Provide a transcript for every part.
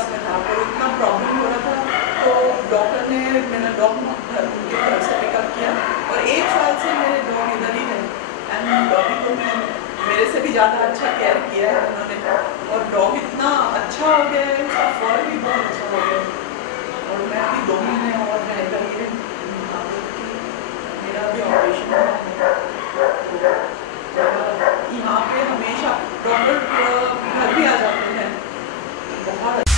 पास में था, तो इतना प्रॉब्लम हो रहा था, तो डॉक्टर ने मेरा डॉग उनके घर से पिकअप किया और 1 साल से मेरे डॉग इधर ही है। एंड अभी तो मैं मेरे से भी ज़्यादा अच्छा केयर किया है उन्होंने, और डॉग इतना अच्छा हो गया है, उसका फर भी बहुत अच्छा हो गया है। और मैं अभी 2 महीने और मैं इधर ही मेरा अभी ऑपरेशन है, यहाँ पे हमेशा डॉक्टर घर भी आ जाते हैं। बहुत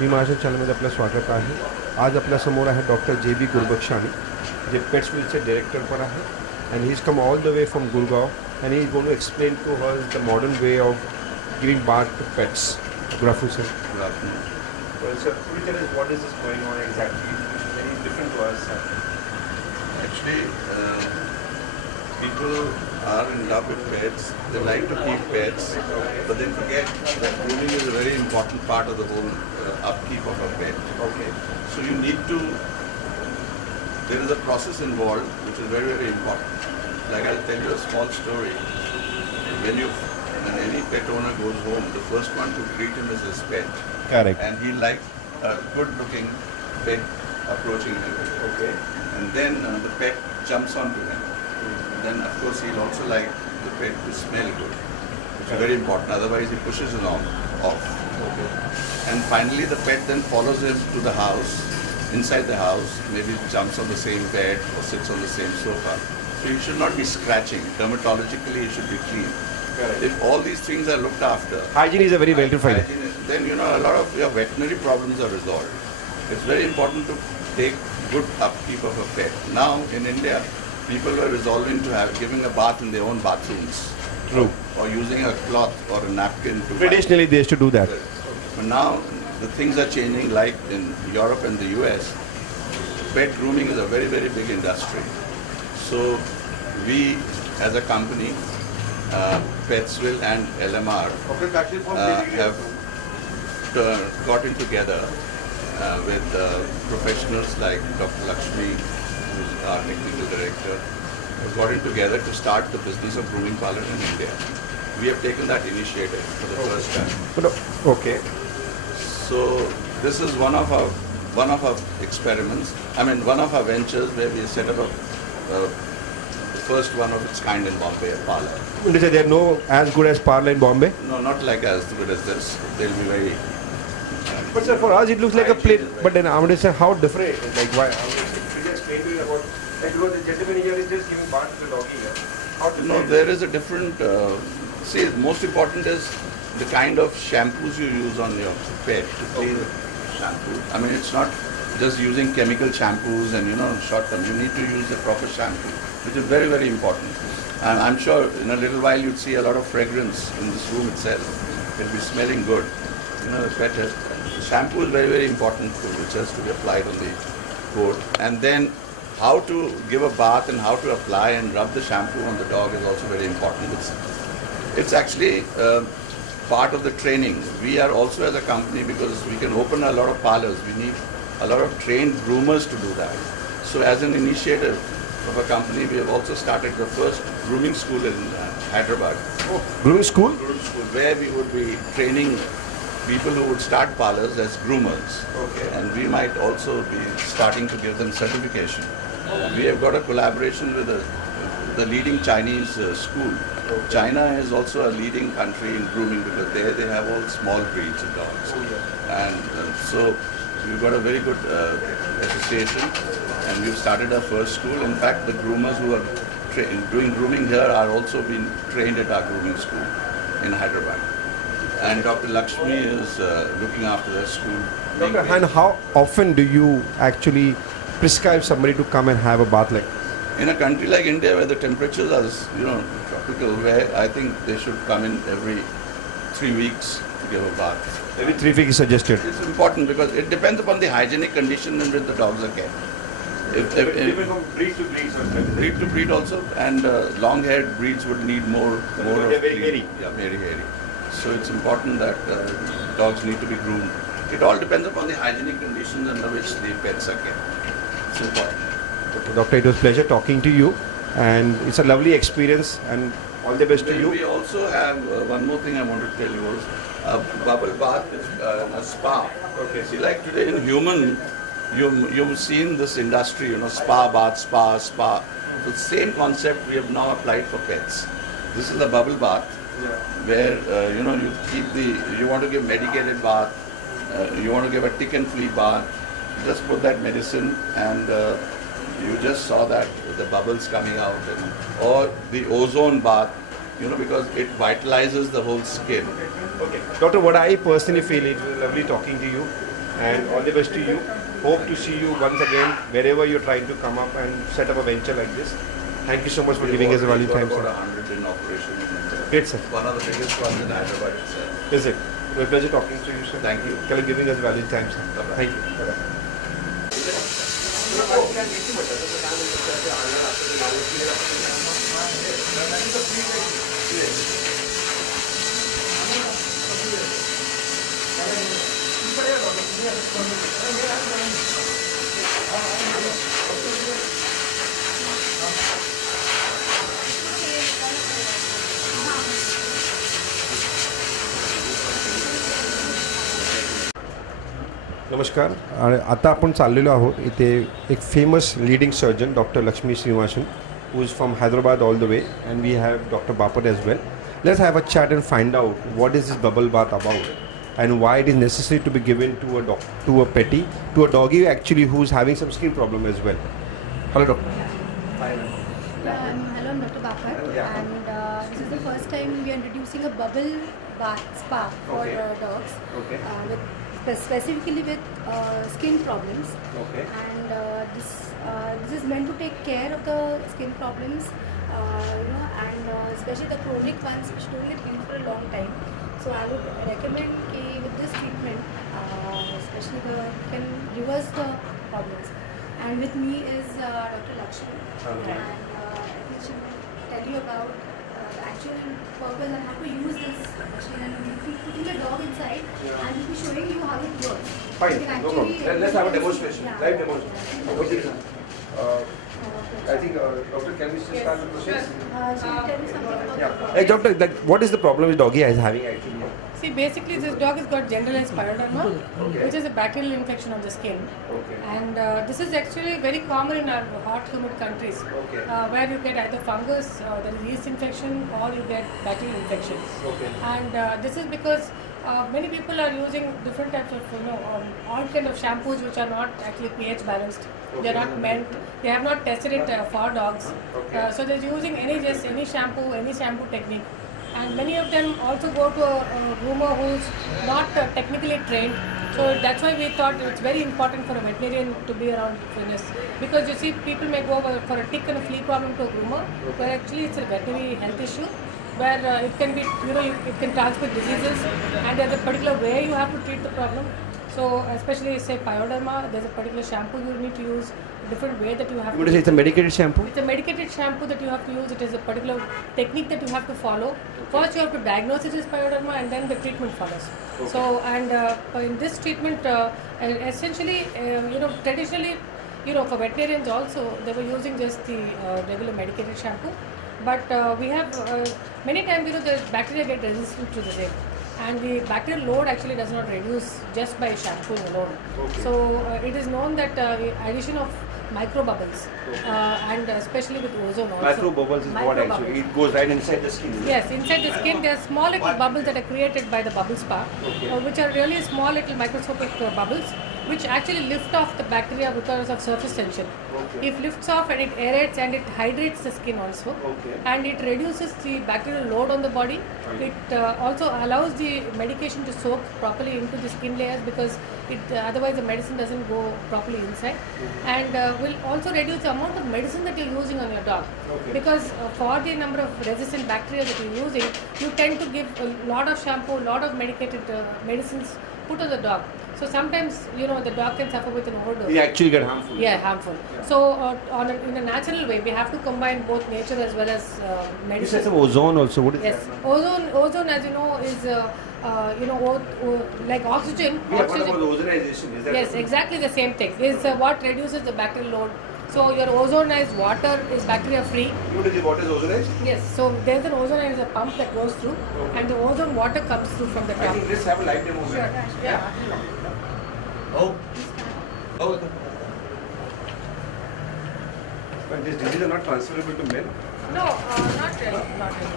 मी महाराष्ट्र चॅनलमध्ये आपलं स्वागत आहे. आज आपल्यासमोर आहे डॉक्टर J.B. गुरबक्षाणी, जे पेट्स मिलचे डायरेक्टर पण आहे. and he's come all the way from Gurgaon and he's going to explain to us the modern way of giving bath to pets. Good afternoon, sir. Good afternoon. Well, sir, could you tell us what is this going on exactly, which is very different to us? Actually, people are in love with pets, they like to keep pets, but they forget that grooming is a very important part of the whole upkeep of a pet. Okay. So you need to, there is a process involved which is very, very important. Like I'll tell you a small story. When any pet owner goes home, the first one to greet him is his pet. Correct. And he likes a good looking pet approaching him. Okay. And then the pet jumps onto him. Then of course he'll also like the pet to smell good, which is very important, otherwise he pushes him off. Okay. And finally the pet then follows him to the house, inside the house, maybe jumps on the same bed or sits on the same sofa. So he should not be scratching. Dermatologically he should be clean. Correct. If all these things are looked after, Hygiene is a very well defined. then a lot of your veterinary problems are resolved. It's very important to take good upkeep of a pet. Now in India, people are resolving to giving a bath in their own bathrooms. True. Or using a cloth or a napkin to Traditionally, they used to do that. But now the things are changing, like in Europe and the US. Pet grooming is a very, very big industry. So we as a company, Petsville and LMR have gotten together with professionals like Dr. Laxmi, who's our technical director, have gotten together to start the business of grooming parlor in India. We have taken that initiative for the first time. Okay. So this is one of our experiments. I mean, one of our ventures where we set up the first one of its kind in Bombay, a parlor. They are no as good as parlor in Bombay. No, not like as good as this. They'll be very. But sir, for us it looks like a plate. But then I want to say how different it is. Like why? Could you explain to me about because the gentleman here is just giving bath to the doggy here. How different? No, there is a different. See, most important is the kind of shampoos you use on your pet to clean shampoo. I mean, it's not just using chemical shampoos and short term. You need to use the proper shampoo, which is very, very important. And I'm sure in a little while you'd see a lot of fragrance in this room itself. It'll be smelling good. The pet has, shampoo is very, very important too, which has to be applied on the coat. And then how to give a bath and how to apply and rub the shampoo on the dog is also very important. It's actually part of the training. We are also as a company, because we can open a lot of parlors, we need a lot of trained groomers to do that. So as an initiative of a company, we have also started the first grooming school in Hyderabad. Oh, grooming school? Grooming school, where we would be training people who would start parlors as groomers. Okay. And we might also be starting to give them certification. We have got a collaboration with the leading Chinese school. Okay. China is also a leading country in grooming because there they have all small breeds of dogs. And so we've got a very good association, and we've started our first school. In fact, the groomers who are doing grooming here are also being trained at our grooming school in Hyderabad. And Dr. Laxmi is looking after the school. Doctor, and how often do you actually prescribe somebody to come and have a bath like this? In a country like India where the temperatures are, tropical, where I think they should come in every 3 weeks to give a bath. Every 3 weeks is suggested. It's important because it depends upon the hygienic condition in which the dogs are kept. Even from breed to breed, breed to breed also, and long-haired breeds would need more. They're very hairy. Yeah, very hairy. So it's important that dogs need to be groomed. It all depends upon the hygienic conditions under which the pets are kept. It's important. Doctor, it was a pleasure talking to you, and it's a lovely experience, and all the best to you. We also have one more thing I want to tell you was a bubble bath, a spa. Okay. See, like today in human, you've seen this industry, spa bath, spa. The same concept we have now applied for pets. This is a bubble bath, where you keep you want to give medicated bath, you want to give a tick and flea bath, just put that medicine and you just saw that the bubbles coming out, or the ozone bath, because it vitalizes the whole skin. Okay. Doctor, what I personally feel, it was lovely talking to you, and all the best to you. Hope to see you once again wherever you're trying to come up and set up a venture like this. Thank you so much for giving us a valuable time, sir. About 100 in operation. Great, sir. One of the biggest ones in Hyderabad itself. Is it? It was a pleasure talking to you, sir. Thank you. For giving us valuable time, sir. Bye-bye. Thank you. Bye-bye. नमस्कार. आणि आता आपण चाललेलो आहोत इथे एक famous leading surgeon doctor Lakshmi Srinivasan who is from Hyderabad all the way, and we have Dr. Bapat as well. Let's have a chat and find out what is this bubble bath about and why it is necessary to be given to a petty, to a doggy actually who is having some skin problem as well. Hello doctor. Hello, I'm Dr. Bapat, and this is the first time we are introducing a bubble bath spa for dogs, specifically with skin problems. And this is meant to take care of the skin problems, and especially the chronic ones which don't get healed for a long time. So I would recommend with this treatment, especially you can reverse the problems. And with me is Dr. Laxmi, and I think she will tell you about the actual purpose and how to use this machine. And we'll be putting the dog inside, and we'll be showing you how it works. Fine, no problem. Let's have a demonstration, live demonstration. I think doctor, can we start the process? So you tell me something about Hey doctor, what is the problem this doggy is having actually? See, basically this dog has got generalized pyoderma, which is a bacterial infection of the skin. And this is actually very common in our hot, humid countries, where you get either fungus, there is yeast infection, or you get bacterial infection. And this is because many people are using different types of, all kind of shampoos which are not actually pH balanced. They are not meant. They have not tested it for dogs. So they're using any shampoo technique. And many of them also go to a groomer who's not technically trained. So that's why we thought it's very important for a veterinarian to be around fitness. Because you see, people may go for a tick and a flea problem to a groomer, where actually it's a veterinary health issue, where it can be, it can transmit diseases, and there's a particular way you have to treat the problem. So especially say pyoderma, there's a particular shampoo you need to use, a different way that you have to use. It's a medicated shampoo? It's a medicated shampoo that you have to use. It is a particular technique that you have to follow. First you have to diagnose it as pyoderma, and then the treatment follows. So, and in this treatment, essentially, traditionally, for veterinarians also, they were using just the regular medicated shampoo. But we have, many times, the bacteria get resistant to the same. And the bacterial load actually does not reduce just by shampooing alone. So it is known that addition of microbubbles, and especially with ozone also. Microbubbles is what actually? It goes right inside the skin? Yes, inside the skin there are small little bubbles that are created by the bubble spa, which are really small little microscopic bubbles, which actually lift off the bacteria because of surface tension. It lifts off and it aerates and it hydrates the skin also, and it reduces the bacterial load on the body. It also allows the medication to soak properly into the skin layers, because otherwise the medicine doesn't go properly inside, and will also reduce the amount of medicine that you're using on your dog, because for the number of resistant bacteria that you're using, you tend to give a lot of shampoo, a lot of medicated medicines put on the dog. So sometimes, the dog can suffer with an overdose. They actually get harmful. Yeah, harmful. So in a natural way, we have to combine both nature as well as medicine. You said some ozone also. What is that? Yes, ozone, as you know, is like oxygen. Yeah, what about ozonization? Is that yes, exactly the same thing. Is what reduces the bacterial load. So your ozonized water is bacteria free. What is the water is ozonized? Yes. So there's an ozonizer pump that goes through, and the ozone water comes through from the top. I think let's have a live demo. Sure. Yeah. Oh. But these diseases are not transferable to men? No, not really. Not really.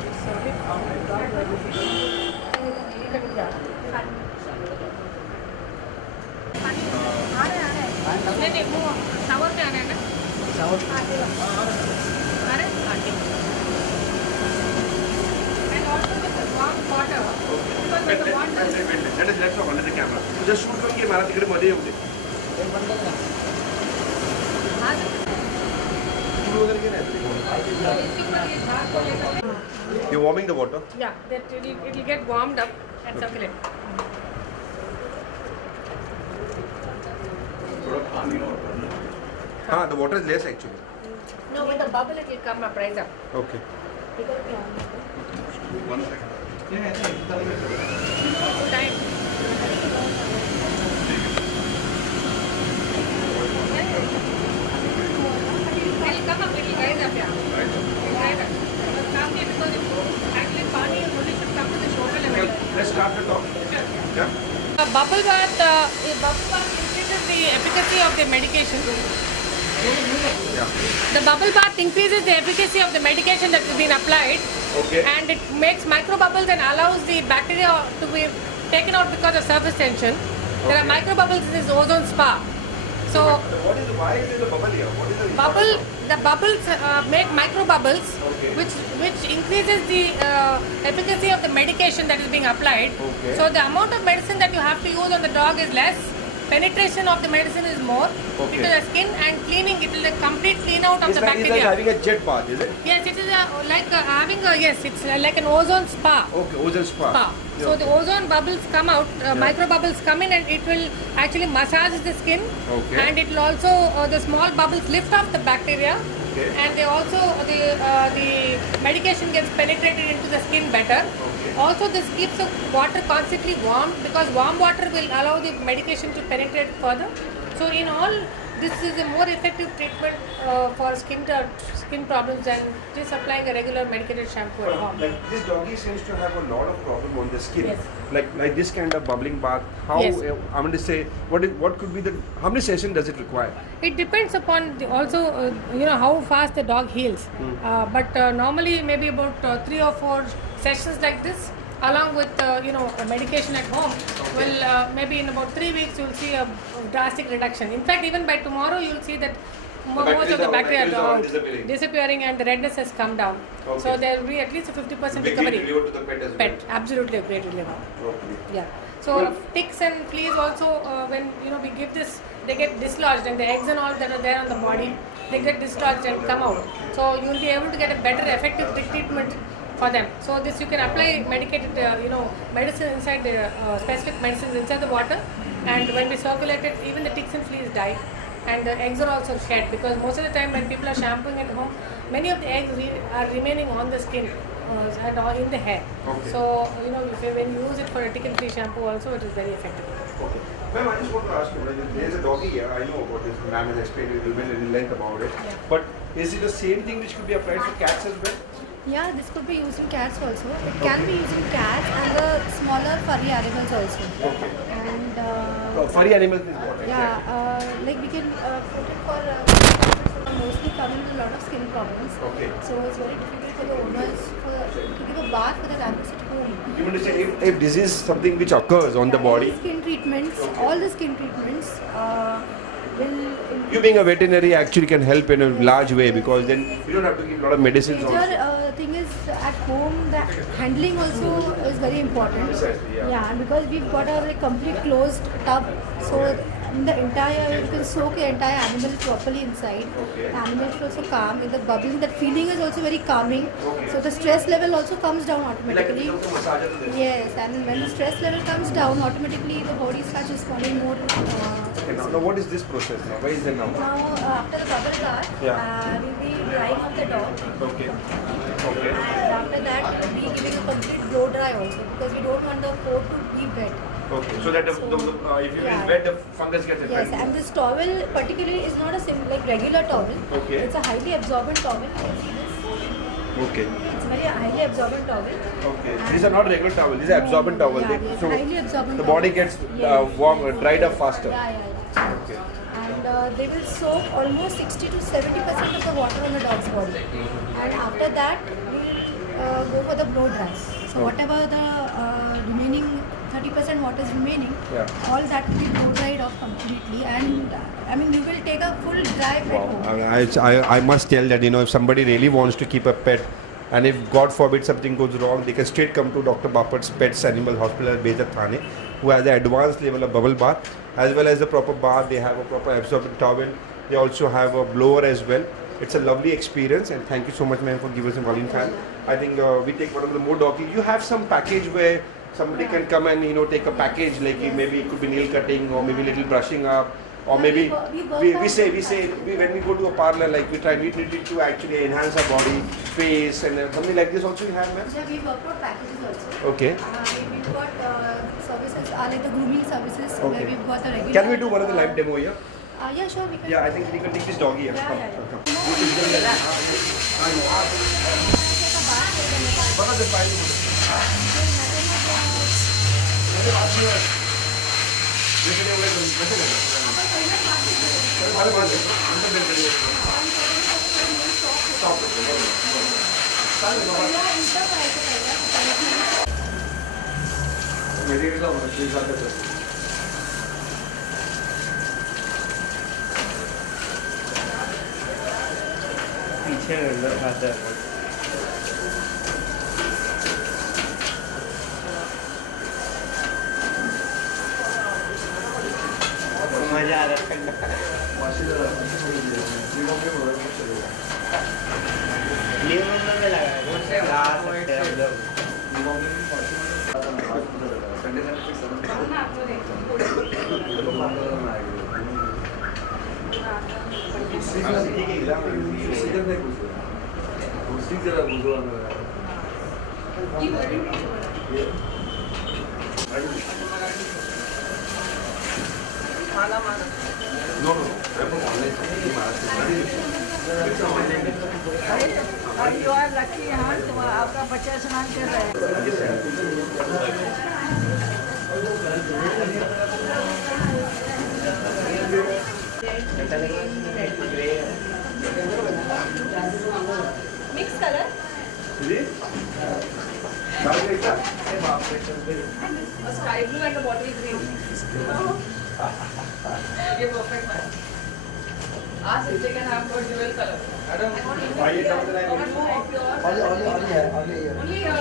And also the warm water. Let's talk under the camera. Just shoot from here, Mara tikde madhe hoge. You're warming the water? Yeah, that it will get warmed up and circulate. The water is less actually. No, with the bubble it will come up, rise up. Okay. One second. Time. It'll come up, it'll rise up, yeah. It'll rise up. But calm it because actually Pani only should come to the shoulder level. Let's start the talk. Yeah. Bubble bath increases the efficacy of the medication. Yeah. The bubble bath increases the efficacy of the medication that has been applied. Okay. And it makes micro bubbles and allows the bacteria to be taken out because of surface tension. There are micro bubbles in this ozone spa. So Why is it a bubble here? What is the the bubbles make micro bubbles, Okay. which increases the efficacy of the medication that is being applied. Okay. So the amount of medicine that you have to use on the dog is less. Penetration of the medicine is more Okay. into the skin, and cleaning, it will complete clean out of It's the like, it's bacteria. like having a jet bath, is it? Yes, it is it's like an ozone spa. Okay, ozone spa. Spa. So the ozone bubbles come out, micro bubbles come in, and it will actually massage the skin. Okay. And it will also the small bubbles lift off the bacteria. Okay. And they also the medication gets penetrated into the skin better. Okay. Also, this keeps the water constantly warm, because warm water will allow the medication to penetrate further. So in all, this is a more effective treatment for skin problems than just applying a regular medicated shampoo at home. Like this doggy seems to have a lot of problem on the skin. Yes. Like this kind of bubbling bath. How Yes. I'm going to say what could be the how many sessions does it require? It depends upon how fast the dog heals. But normally maybe about 3 or 4 sessions like this, along with a medication at home, will maybe in about 3 weeks you'll see a drastic reduction. In fact, even by tomorrow you'll see that most of the bacteria are out, disappearing, and the redness has come down. Okay. So there will be at least a 50% recovery. To the pet as well. Absolutely a great reliever. Okay. Yeah. So ticks and fleas also, when we give this, they get dislodged, and the eggs and all that are there on the body, they get dislodged and come out. So you will be able to get a better effective treatment for them. So this you can apply medicated, medicine inside the specific medicines inside the water, and when we circulate it, even the ticks and fleas die, and the eggs are also shed, because most of the time when people are shampooing at home, many of the eggs are remaining on the skin and in the hair. Okay. So when you use it for a tick and flea shampoo also, it is very effective. Okay. Ma'am, I just want to ask you, there is a doggy here. I know about this. Ma'am has explained a little bit in length about it. Yeah. But is it the same thing which could be applied for cats as well? Yeah, this could be used in cats also. It can be used in cats and the smaller furry animals also. Okay. And Furry animals is what? yeah, like we can put it for mostly come in with a lot of skin problems. Okay. So it's very difficult for the owners to give a bath for the animals at home. You mean to say if this is something which occurs on the body? Skin treatments, Okay. all the skin treatments will. You being a veterinary actually can help in a large way, because then you don't have to give a lot of medicines also. Major thing is at home, the handling also is very important. Precisely, yeah. And because we've got a complete closed tub, so in the entire, you can soak the entire animal properly inside. Okay. The animal should also calm. In the bubbling, that feeling is also very calming. Okay. So the stress level also comes down Like automatically. it becomes a massager to this. Yes, and when the stress level comes down, automatically the body starts responding more. Okay, now what is this process now? Where is it now? Now, after the bubble bath, we'll be drying up the dog. Okay. Okay. And after that, we'll be giving a complete blow dry also, because we don't want the coat to be wet. Okay. So that if you Yeah. is wet, the fungus gets Yes, affected. and this towel particularly is not a like regular towel. Okay. It's a highly absorbent towel. You can see this. Okay. It's a very highly absorbent towel. Okay. These are not regular towel. These are absorbent towel. Yeah, yes, highly absorbent the towel. body gets Yes. warm, dried up faster. Yeah. Okay. And they will soak almost 60 to 70% of the water on the dog's body. And after that, we'll go for the blow dry. So whatever the remaining 30% water is remaining, all that will be blow dried off completely. And you will take a full dry at home. I must tell that if somebody really wants to keep a pet, and if God forbid something goes wrong, they can straight come to Dr. Bapat's Pets Animal Hospital based at Thane, who has the advanced level of bubble bath as well as the proper bath. They have a proper absorbent towel. They also have a blower as well. It's a lovely experience, and thank you so much, ma'am, for giving us a volume fan. I think we take one of the more doggy. You have some package where somebody can come and take a package, like maybe it could be nail cutting or maybe little brushing up. Or maybe work we say when we go to a parlor, like we need to actually enhance our body, face, and something like this also you have, ma'am? Yeah, we work out packages also. Okay. We've got services, like the grooming services, where we've got the regular. Can we do one of the live demo here? Yeah, sure, we can. Yeah, I think we can take this doggy here. Yeah, Come, yeah, come, yeah. come. One of the पीछे खाता है मजा आ रहा है new number में लगा है कौन से ला सकते हैं हम लोग No. I'm from online. अब यू आर लकी यहाँ तो आपका बच्चा स्नान कर रहा है Mixed color. A sky blue and a bottle green. ये perfect match. Ask if they can have a dual color. Only your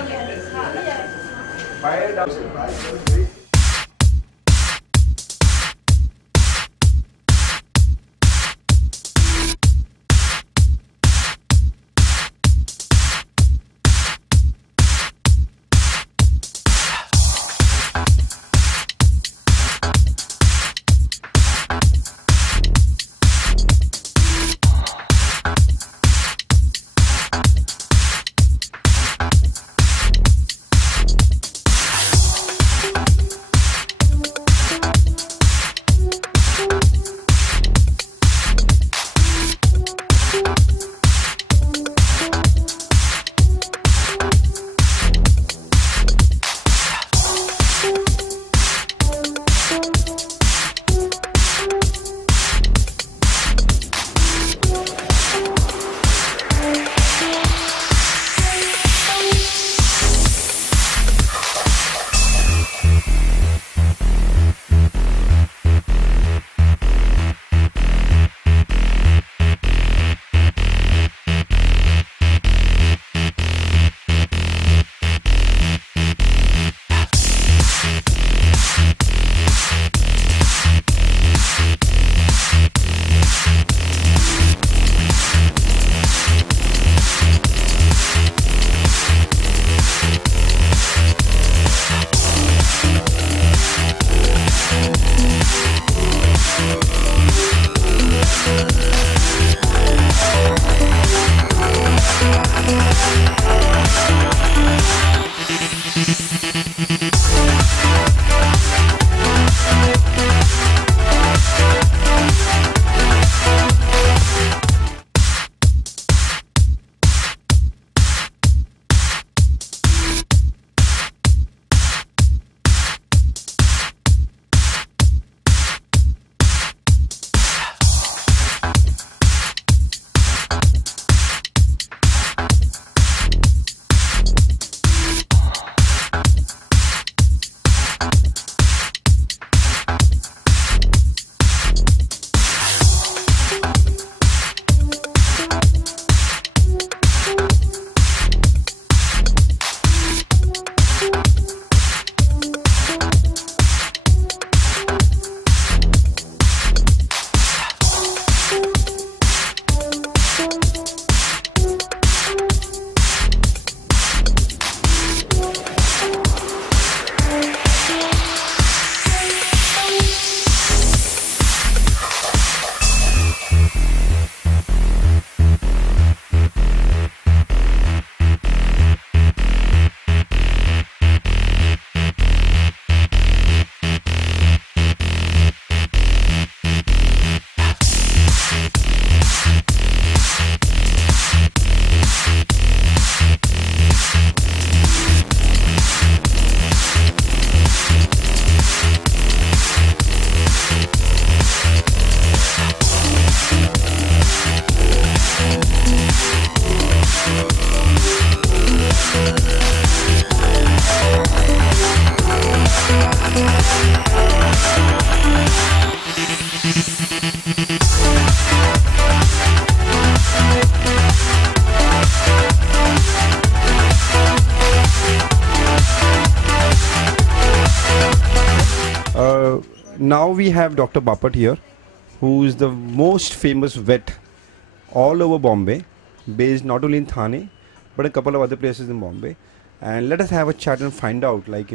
Now we have Dr. Bapat here, who is the most famous vet all over Bombay, based not only in Thane, but a couple of other places in Bombay. And let us have a chat and find out, like,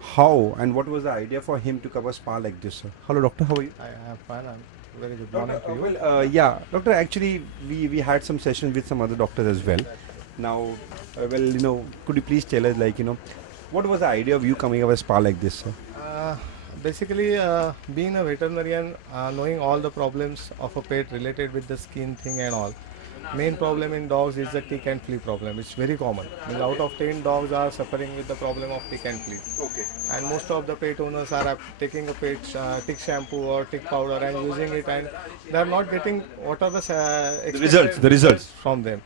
how and what was the idea for him to cover spa like this, sir. Hello, doctor, how are you? I am fine. I'm very good morning to you. Yeah, doctor, actually, we had some sessions with some other doctors as well. Now, could you please tell us, like, what was the idea of you coming up with a spa like this, sir? Basically, being a veterinarian, knowing all the problems of a pet related with the skin thing and all. Main problem in dogs is the tick and flea problem. It's very common. Out of 10 dogs are suffering with the problem of tick and flea. Okay. And most of the pet owners are taking a pet tick shampoo or tick powder and using it, and they are not getting what are the results from them.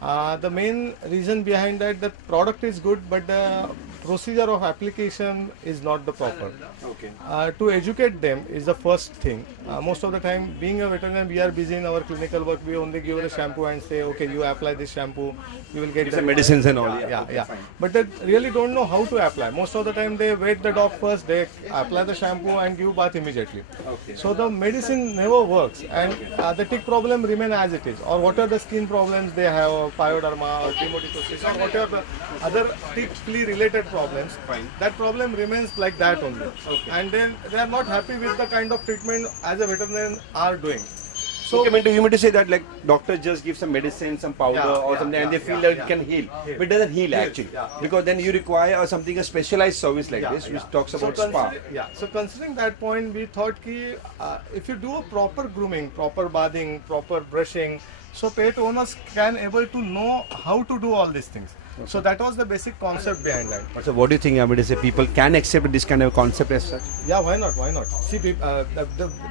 The main reason behind that, the product is good, but the procedure of application is not the proper. Okay. To educate them is the first thing. Most of the time, being a veterinarian, we are busy in our clinical work. We only give a shampoo and say, okay, you apply this shampoo, you will get the medicines and all. Yeah. But they really don't know how to apply. Most of the time, they wet the dog first, they apply the shampoo and give bath immediately. Okay. So the medicine never works, and the tick problem remain as it is. Or what are the skin problems they have, pyoderma or demodicosis, or whatever the other tick flea related problems, that problem remains like that only. Okay. And then they are not happy with the kind of treatment as a veterinarian are doing. So, you mean to say that, like, doctors just give some medicine, some powder or something, and they feel that it can heal. But it doesn't heal actually. Because then you require a specialized service like this, which talks about spa. So considering that point, we thought if you do a proper grooming, proper bathing, proper brushing, so pet owners can able to know how to do all these things. Okay. So that was the basic concept behind that. So what do you think? I mean to say, people can accept this kind of concept as such? Yeah, why not? See,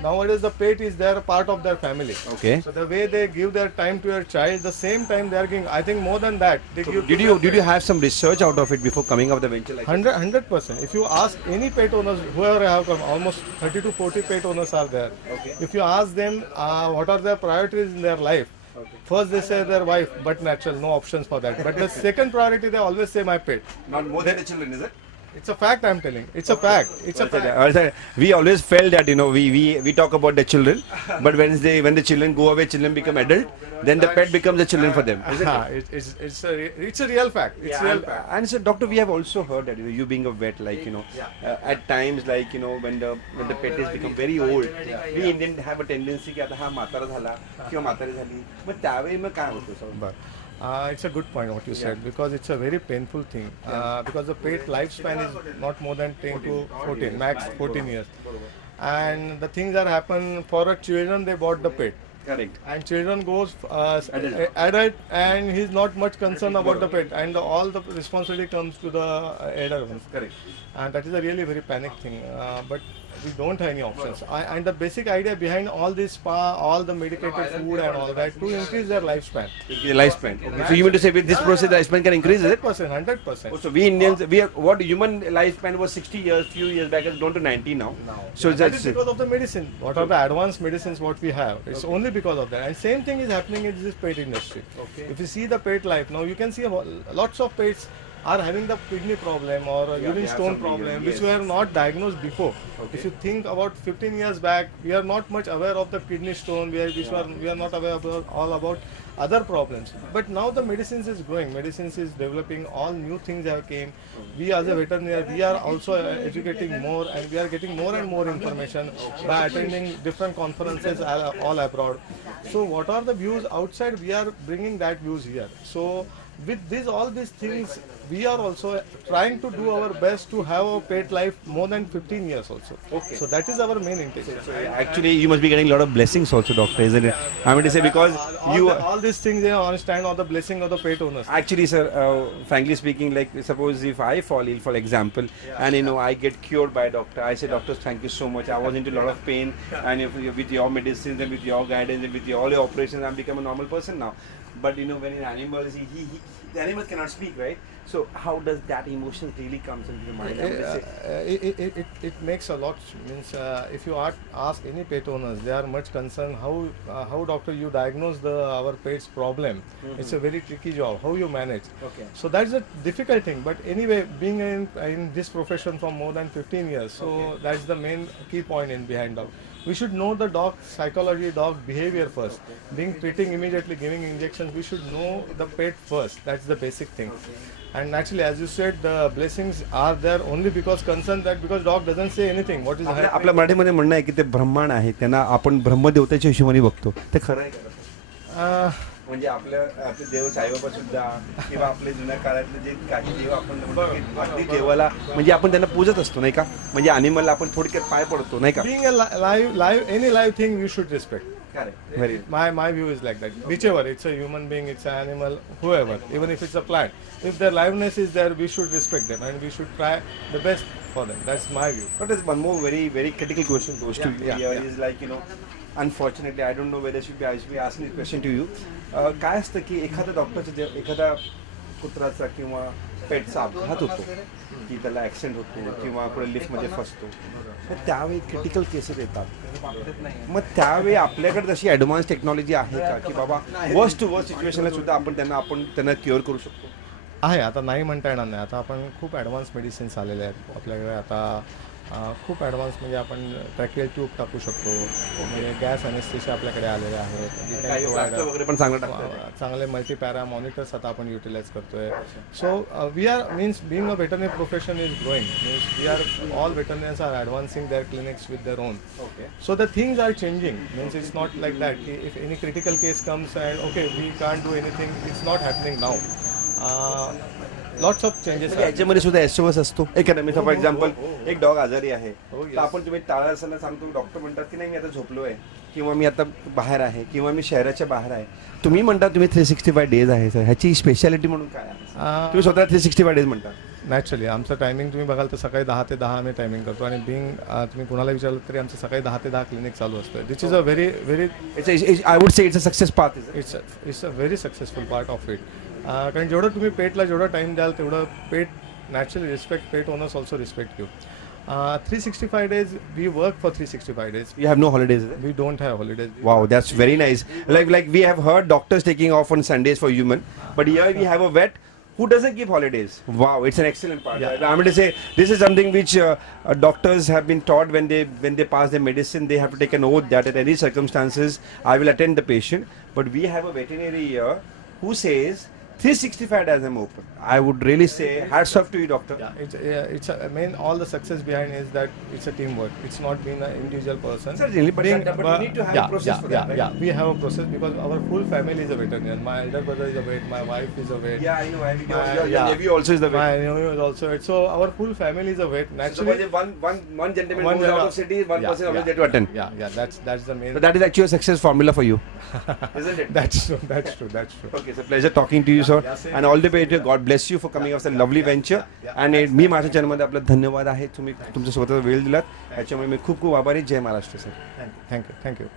nowadays the pet is their part of their family. Okay. So the way they give their time to your child, the same time they are giving. I think more than that. They give did you have some research out of it before coming up with the venture like 100%. If you ask any pet owners, whoever I have come, almost 30 to 40 pet owners are there. Okay. If you ask them what are their priorities in their life, first they say their wife, but natural, no options for that. But the second priority, they always say my pet. Not more than the children, is it? It's a fact, I'm telling. It's a fact. It's a fact. We always felt that, we talk about the children, but when the children go away, children become adult, then the pet becomes the children for them. It's a real fact. It's real fact. And so, doctor, we have also heard that you being a vet, like at times, like when the pet has become very old, we Indians have a tendency that matara zhala, kiwa matari zhali. But त्यावेळी मग काय होतं sir? It's a good point what you said, because it's a very painful thing. Because the pet lifespan is not more than 10 to 14, max 14 years. And the things that happen for a children, they bought the pet. Correct. And children goes adult, and he's not much concerned about the pet, and all the responsibility comes to the adult ones. Correct. And that is a really very panic thing. But we don't have any options. And the basic idea behind all this spa, all the medicated food and all that, to increase their lifespan. Lifespan. Okay. So you mean to say with this process, the lifespan can increase, is it? 100%. So we Indians, what human lifespan was 60 years, few years back, has gone to 90 now. So that is because of the medicine. What are the advanced medicines what we have? It's only because of that. And same thing is happening in this pet industry. If you see the pet life, now you can see lots of pets are having the kidney problem or a urine stone problem, which were not diagnosed before. If you think about 15 years back, we are not much aware of the kidney stone, we are not aware of all about other problems. But now the medicines is growing, medicines is developing, all new things have came. We as a veterinarian, we are also educating more, and we are getting more and more information by attending different conferences all abroad. So what are the views outside, we are bringing that views here. So with all these things, we are also trying to do our best to have a pet life more than 15 years also. So that is our main intention. So actually, you must be getting a lot of blessings also, doctor, isn't it? I mean to say, because all these things, understand all the blessing of the pet owners. Actually, sir, frankly speaking, like suppose if I fall ill, for example, and I get cured by a doctor, I say, doctors, thank you so much. I was into a lot of pain, and with your medicines and with your guidance and with all your operations, I've become a normal person now. But when in animals, the animals cannot speak, right? So how does that emotion really comes into the mind? It makes a lot. Means if you ask any pet owners, they are much concerned how doctor you diagnose our pet's problem. It's a very tricky job. How you manage? Okay. So that's a difficult thing. But anyway, being in this profession for more than 15 years, so that's the main key point in behind dog. We should know the dog psychology, dog behavior first. Being treating immediately, giving injections, we should know the pet first. That's the basic thing. And naturally, as you said, the blessings are there only because concern that because dog doesn't say anything. What is happening? आपल्या मराठीमध्ये म्हणणं आहे की ते ब्रह्मांड आहे त्यांना आपण ब्रह्मदेवतेच्या हिशोबाने बघतो. ते खरं आहे का? म्हणजे आपले देव साईबाबा सुद्धा किंवा आपले जुन्या काळातले जे काही देव आपण म्हणतो अगदी देवाला म्हणजे आपण त्यांना पूजत असतो नाही का? म्हणजे अॅनिमलला आपण थोडक्यात पाय पडतो नाही का? Being a any live thing, you should respect. Correct. My view is like that. Whichever, it's a human being, it's an animal, whoever, even if it's a plant. If their liveness is there, we should respect them and we should try the best for them. That's my view. But there's one more very critical question goes to you here is like, unfortunately, I don't know whether I should be asking this question to you. काय असतं की एखाद्या डॉक्टरचा एखादा कुत्राचा किंवा पेटचा अपघात होतो की त्याला ॲक्सिडेंट होतो किंवा कुठे लिफ्टमध्ये फसतो तर त्यावेळी क्रिटिकल केसेस येतात मग त्यावेळी आपल्याकडे तशी ॲडव्हान्स टेक्नॉलॉजी आहे का की बाबा वर्स्ट टू वर्स्ट सिच्युएशनला सुद्धा आपण त्यांना क्युअर करू शकतो आहे आता नाही म्हणता येणार नाही आता आपण खूप ॲडव्हान्स मेडिसिन्स आलेले आहेत आपल्याकडे आता खूप ॲडव्हान्स म्हणजे आपण ट्रॅकियल ट्यूब टाकू शकतो म्हणजे गॅस अनेस्थेशिया आपल्याकडे आलेले आहेत पण चांगले मल्टीपॅरा मॉनिटर्स आता आपण युटिलाइज करतोय so we are means being a veterinary profession is growing means we are all veterinaries are advancing their clinics with their own so the things are changing means it's not like that की if any critical case comes and okay we can't do anything it's not happening now lots of changes याच्यामध्ये सुद्धा SOS असतो एखादा मी for example एक dog आजारी आहे तर आपण तुम्ही टाळायला सांगतो डॉक्टर म्हणतात की नाही मी आता झोपलो आहे किंवा मी आता बाहेर आहे किंवा मी शहराच्या बाहेर आहे तुम्ही म्हणता तुम्ही 365 डेज आहे सर ह्याची स्पेशालिटी म्हणून काय आहे तुम्ही स्वतः 365 डेज म्हणता नॅचरली आमचं टायमिंग तुम्ही बघाल तर सकाळी 10 ते 10 आम्ही टायमिंग करतो आणि तुम्ही कोणाला विचारलं तरी आमचं सकाळी 10 ते 10 क्लिनिक चालू असतं this is a very I would say it's a success part it's a very successful part of it कारण जेवढं तुम्ही पेटला जेवढा टाइम द्याल तेवढं pet naturally respect pet owners also respect you 365 days we work for 365 days you have no holidays we don't have holidays wow that's very nice like we have heard doctors taking off on Sundays for human but here we have a vet who doesn't give holidays wow it's an excellent part I'm going to say this is something which doctors have been taught when they pass their medicine they have to take an oath that at any circumstances I will attend the patient but we have a veterinary here who says 365 days I'm open. I would really say hats off to you, doctor. It's I mean all the success behind is that it's a teamwork. It's not being an individual person. Certainly, but we need to have a process for that. Yeah, we have a process because our full family is a veterinarian. My elder brother is a vet. My wife is a vet. Yeah, I know. Your nephew also is the vet. My nephew is also a vet. So our full family is a vet. Naturally, so one gentleman goes out of city, one person always there to attend. Yeah. That's the main. So that is actually a success formula for you, isn't it? That's true. Okay, it's a pleasure talking to you, sir. And all the way to God bless you for coming of the lovely venture. And मी माझ्या चॅनलमध्ये आपला धन्यवाद आहे तुम्ही तुमच्या स्वतःचा वेळ दिलात याच्यामुळे मी खूप खूप आभारी जय महाराष्ट्र सर थँक्यू